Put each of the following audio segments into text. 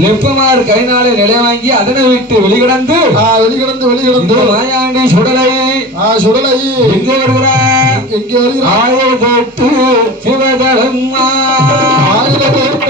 நெப்பமார் கைனாலே நிலை வாங்கி அதனை விட்டு வெளிகிடந்து மாயாண்டி சுடலை எங்கே வருகிறார் ஆயிரத்து சிவதளம்மா அவர்களையும்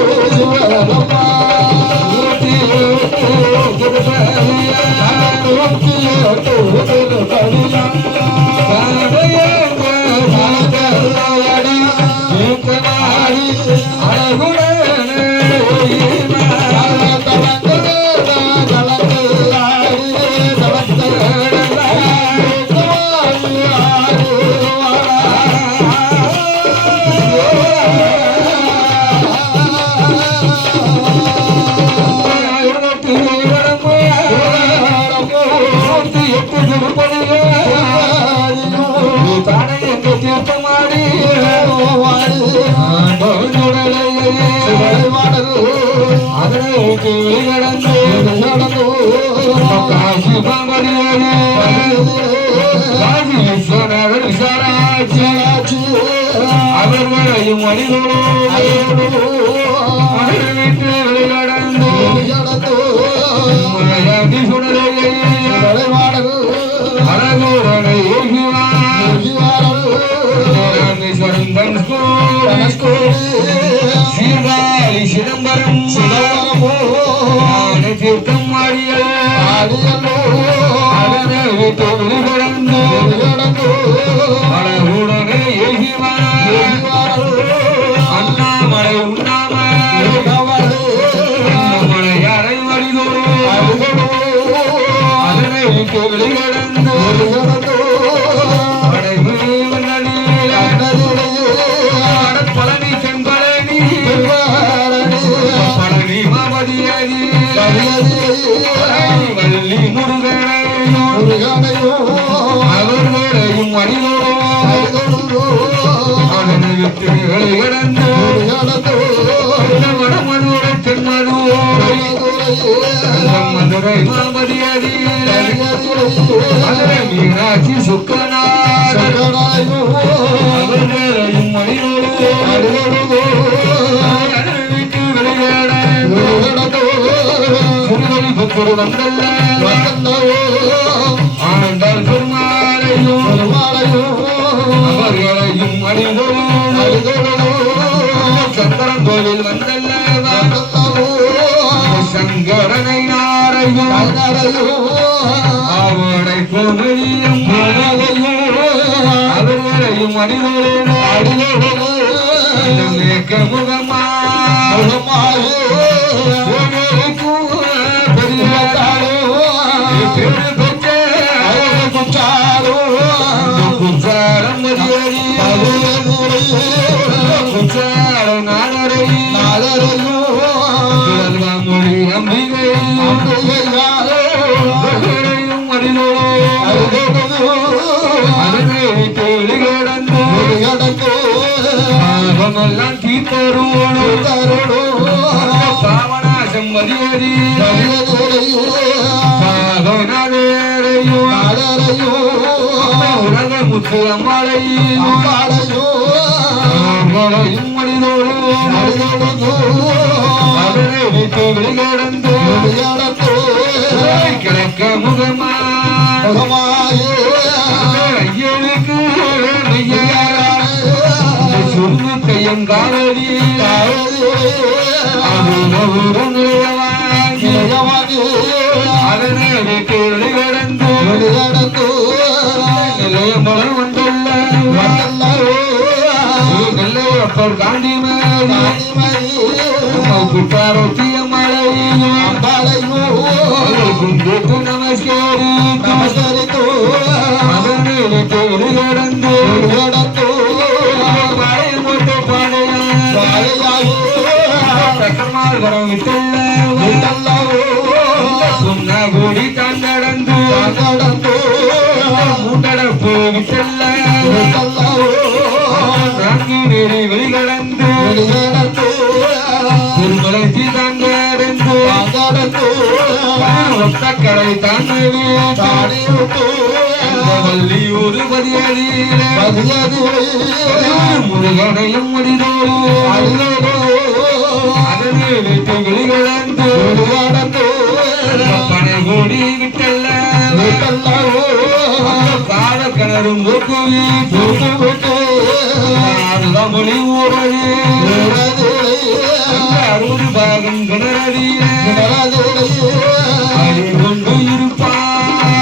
சீர்காழி சிதம்பரம் தீர்த்தம் அதனை விட்டு வெளிகடந்து அழகுடனே அண்ணாமலை உண்ணாமலை அறை வழிதோடு அதனை விட்டு வெளிகடந்து பழனி செம்பழனி பழனி மாமதியதி வள்ளி முருகனையும் அவர்களையும் மனிதோ அதனை விட்டு வெளிகடந்து வடமதுரை தென்மதுரை மாமதியதி மதுரை மீனாட்சி சுக்கனாயும் அவர்களையும் மனிதோ வீட்டு வெளிகடந்து ஆண்டாள் பெருமாளையும் அவர்களையும் அணிதோடு சந்திரன் கோவில் வந்தல்ல சங்கரனை நாரையும் அவனை கோவிலையும் அவர்களையும் அணிதோடு மேக்க முகமாய் பாவனாசம் மதியதி உலக முத்து அம்மாளையும் மனிதோடு அதனை விட்டு வெளிகடந்து கிழக்க முகமாயனுக்கு சொல்லு கையங்காவடி அதனை விட்டு வெளிகடந்து நிலையமலர் வந்துள்ள நெல்லையப்பர் காண்டி குட்டாரோத்திய மலையும் நமஸ்கரித்து அதனை விட்டு வெளிகடந்து பெருமாள் சொன்னகூடி தாண்டடந்து மூட்டடப்பு விட்டல்ல நான்கு நேரி வெளிகடந்து திருமலைச்சி தாண்டடந்து ஒத்தக்கடை தாண்டி வள்ளி ஒரு முருகனையும் முடிதோ அதனை விட்டு வெளிகடந்து பாகம் கிணறதிலே கொண்டு இருப்பார்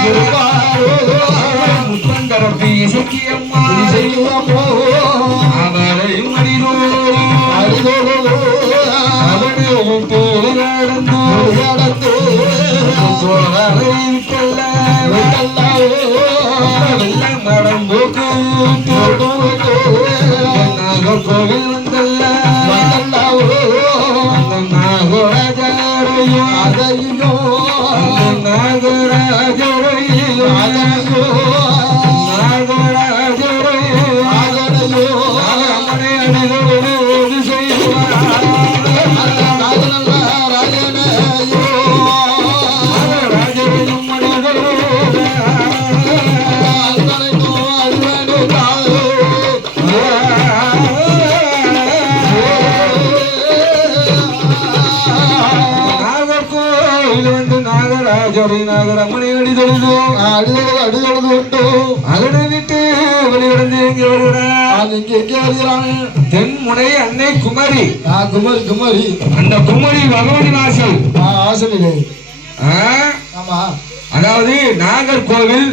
முத்தங்கரப்பி இசக்கியம்மா அவளையும் அடிதோடு அவனை விட்டு நடந்து விட்டல்ல வெள்ளம் மரம் போக்கு நாகர்கோவில் வந்தல்ல நாகராஜரையும் நாகராஜரையும் அம்மனை அடிதோடு செய்வார் நாகரம்மனை அடிதொழுது உண்டு அதனை விட்டு வெளியிடந்து எங்கே வருகிறான் எங்கே வருகிறான் தென்முனை அன்னை குமரி குமரி அந்த குமரி பகவதி வாசல் வாசலிலே ஆமா அதாவது நாகர்கோவில்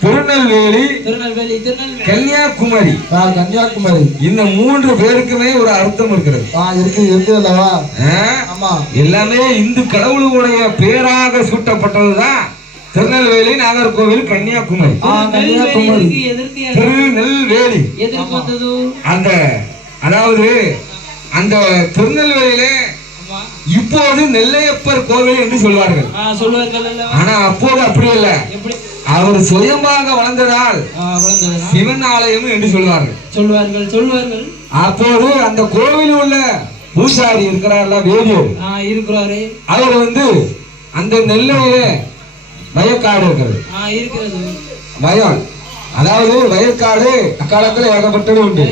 திருநெல்வேலி கன்னியாகுமரி இந்த 3 பேருக்குமே ஒரு அர்த்தம் இருக்கிறது இருக்கு அல்லவா எல்லாமே இந்து கடவுளுடைய பேராக சூட்டப்பட்டதுதான் திருநெல்வேலி நாகர்கோவில் கன்னியாகுமரி திருநெல்வேலி அந்த அதாவது அந்த திருநெல்வேலியிலே இப்போது நெல்லையப்பர் கோவில் என்று சொல்வார்கள் ஆனா அப்போது அப்படி இல்ல அவர் சுயமாக வளர்ந்ததால் சிவன் ஆலயம் என்று சொல்வார்கள் அப்போது அந்த கோவில் உள்ள பூசாரி இருக்கிறார்ல வேதியர் இருக்கிறாரு அவர் அந்த நெல்லையில வயக்காடு இருக்கிறது வயல் அதாவது வயற்காடு அக்காலத்துல ஏகப்பட்டது உண்டு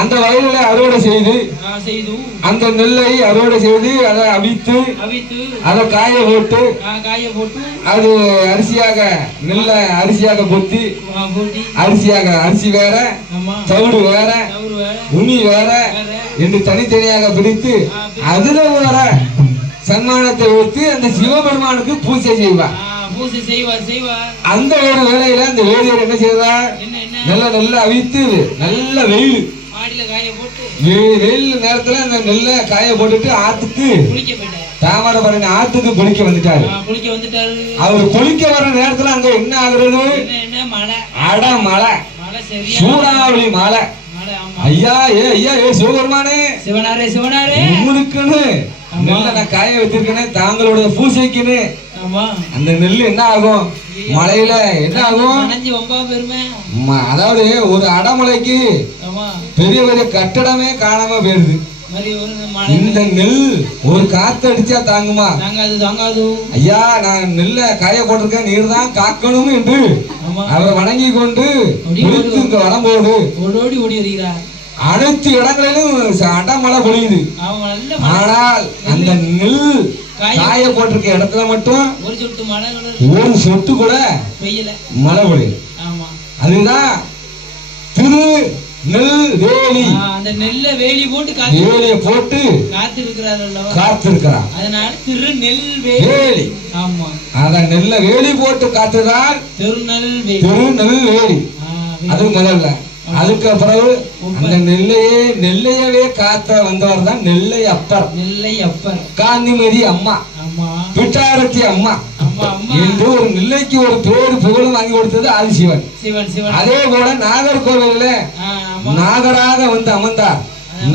அந்த வயல்ல அறுவடை செய்து அந்த நெல்லை அறுவடை செய்து அதை அவித்து அதை காய போட்டு அது அரிசியாக நெல்லை அரிசியாக கொத்தி அரிசி வேற சவுடு வேற உமி வேற என்று தனித்தனியாக பிரித்து அதுல வர சன்மானத்தை வைத்து அந்த சிவபெருமானுக்கு பூஜை செய்வார் அந்த ஒரு வேளையில அந்த வேதியர் என்ன செய்வார் நல்லா அவித்து நல்ல வெயில் நேரத்துல அந்த நெல்லை காய போட்டுட்டு ஆத்துக்கு தாமரபரணி ஆத்துக்கு குளிக்க வந்துட்டாரு அவர் குளிக்க வர நேரத்துல அங்க என்ன ஆகுறது அட மழை சூறாவளி மழை ஐயா சிவபெருமானே உங்களுக்குன்னு நெல்லை நான் காய வச்சிருக்கேன் தாங்களோட பூசைக்குன்னு அந்த நெல் என்ன ஆகும் மழையில என்ன ஆகும் அதாவது ஒரு அடமலைக்கு பெரிய பெரிய கட்டடமே காணாம போயிருது இந்த நெல் ஒரு காத்து அடிச்சா தாங்குமா ஐயா நான் நெல்ல காய போட்டிருக்கேன் நீர் தான் காக்கணும் என்று அவரை வணங்கி கொண்டு இங்க வரும்போது அனைத்து இடங்களிலும் அடமழை பொழியுது ஆனால் அந்த நெல் காய போட்டிருக்க இடத்துல மட்டும் ஒரு சொட்டு கூட மழை பொழியுது அதுதான் திரு நெல்வேலி அந்த நெல்லை வேலி போட்டு காத்திருக்கிறார் அதனால திருநெல்வேலி ஆமா அத நெல்லை வேலி போட்டு காத்துதான் திருநெல்வேலி அது முதல்ல அதுக்கு பிறகு அந்த நெல்லையவே காத்த வந்தவர் தான் நெல்லையப்பர் காந்திமதி அம்மா பிட்டாரத்தி அம்மா என்று ஒரு நெல்லைக்கு ஒரு பேரு புகழும் வாங்கி கொடுத்தது ஆதிசிவன் அதே போல நாகர்கோவில்ல நாகராக வந்து அமர்ந்தார்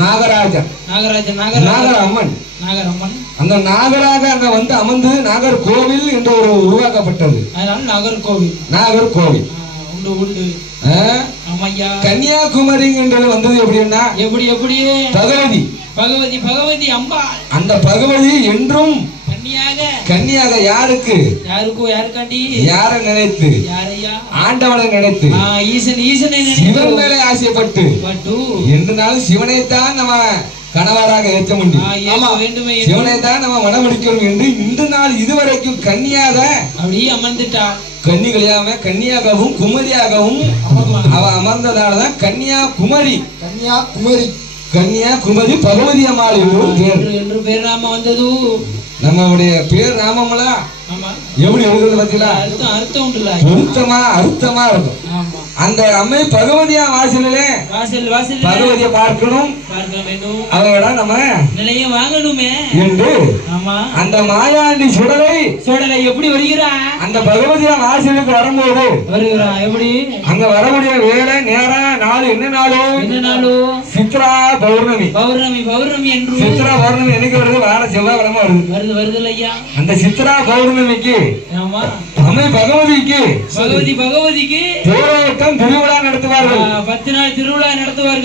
நாகரம்மன் அந்த நாகராக அங்க வந்து அமர்ந்து நாகர்கோவில் என்று ஒரு உருவாக்கப்பட்டது நாகர்கோவில் கன்னியாகுமரி என்றது வந்தது எப்படின்னா பகவதி அம்பா அந்த பகவதி என்றும் கன்னியாக யாருக்கு யார நினைத்து ஆண்டவனை நினைத்து சிவன் மேலே ஆசைப்பட்டு என்றாலும் சிவனைத்தான் நம்ம கணவராக ஏற்க முடியும் சிவனை தான் நம்ம மனமடிக்கணும் என்று இந்த நாள் இதுவரைக்கும் கன்னியாக அப்படியே அமர்ந்துட்டார் கன்னிகளையாம கன்னியாகவும் குமரியாகவும் அவ அமர்ந்ததாலதான் கன்னியாகுமரி கன்னியாகுமரி பகவதி அம்மாள் என்று பேர் நாம வந்தது. நம்மளுடைய பேர் நாமங்களா எப்படி எழுதுறது பாத்தீங்களா? அர்த்தம் உண்டுல, அர்த்தமா இருக்கும். அந்த அம்மை பகவதியா வாசலிலே பகவதியை பார்க்கணும் அவங்கள நம்ம நிலைய வாங்கணுமே என்று அந்த மாயாண்டி சுடலை எப்படி வருகிறா? அந்த பகவதியா வாசலுக்கு வரும்போது வருகிறா எப்படி? அங்க வரக்கூடிய வேலை நேரம் நாள் என்ன நாளோ சித்ரா பௌர்ணமி. என்று சித்ரா பௌர்ணமி என்னைக்கு வருது? வார செவ்வாய்க்கிழமை வருது ஐயா. அந்த சித்ரா பௌர்ணமிக்கு அம்மை பகவதிக்கு தேரோட்டம் திருவிழா நடத்துவார்கள். 10 நாள் திருவிழா நடத்துவார்கள்.